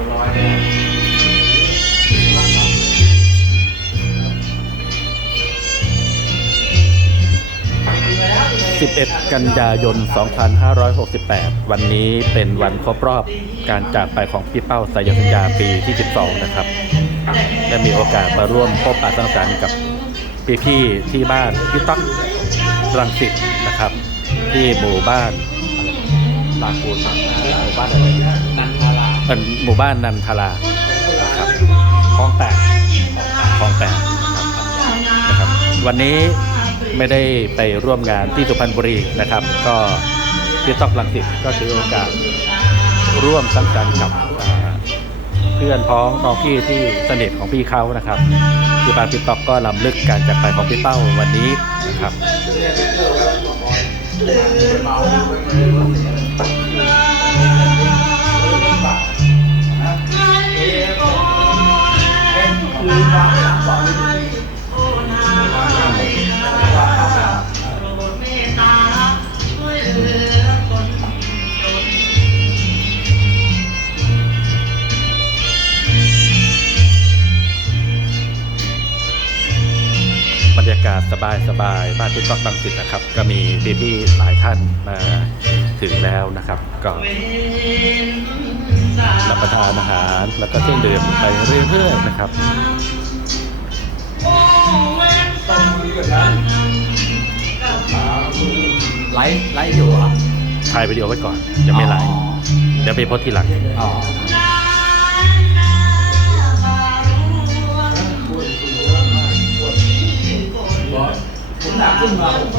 11 กันยายน 2568 วันนี้เป็นวันครบรอบการจากไปของพี่เป้าสายสัญญาปีที่ 12 นะครับ ได้มีโอกาสมาร่วมพบปะสังสรรค์กับพี่ๆที่บ้านพี่ต๊กรังสิตนะครับ ที่หมู่บ้านลากูนหมู่บ้านอะไร หมู่บ้านนันทาราครับคลองแปดคลองแปดนะครับวันนี้ไม่ได้ไปร่วมงานที่สุพรรณบุรีนะครับ ก็พี่ต๊อกรังสิตก็ถือโอกาสร่วมสังสรรค์กับเพื่อนพ้องน้องพี่ที่สนิทของพี่เขานะครับที่บ้านพี่ต๊อกก็ลำลึกการจากไปของพี่เป้าวันนี้นะครับ ยากาศสบายๆบ้านพี่ต๊อกรังสิตนะครับ ก็มีพี่ๆหลายท่านมาถึงแล้วนะครับ ก็รับประทานอาหารแล้วก็เครื่องดื่มไปเรื่อยๆนะครับไลฟ์ไลฟ์อยู่เหรอถ่ายวิดีโอไว้ก่อนยังไม่ไลฟ์เดี๋ยวไปโพสต์ทีหลังอ๋อ ผมหนั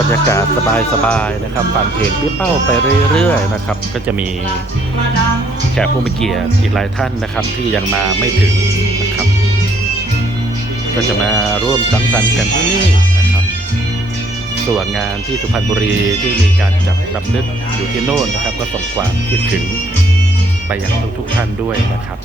บรรยากาศสบายๆนะครับฟังเพลงพี่เป้าไปเรื่อยๆนะครับ ก็จะมีแขกผู้มีเกียรติอีกหลายท่านนะครับ ที่ยังมาไม่ถึงนะครับ ก็จะมาร่วมสังสรรค์กันที่นี่นะครับ ส่วนงานที่สุพรรณบุรีที่มีการจัดรำลึกอยู่ที่โน่นนะครับ ก็ส่งความคิดถึงไปยังทุกๆท่านด้วยนะครับ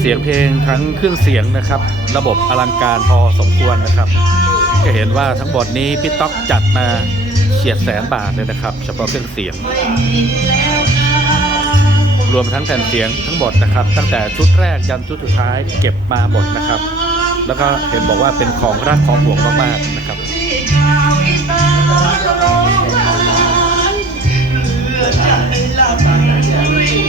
เสียงเพลงทั้งเครื่องเสียงนะครับ ระบบอลังการพอสมควรนะครับจะเห็นว่าทั้งหมดนี้พี่ต๊อกจัดมาเฉียดแสนบาทเลยนะครับ เฉพาะเครื่องเสียง รวมทั้งแผ่นเสียงทั้งหมดนะครับ ตั้งแต่ชุดแรกยันชุดสุดท้ายเก็บมาหมดนะครับ แล้วก็เห็นบอกว่าเป็นของรักของห่วงมากๆนะครับเ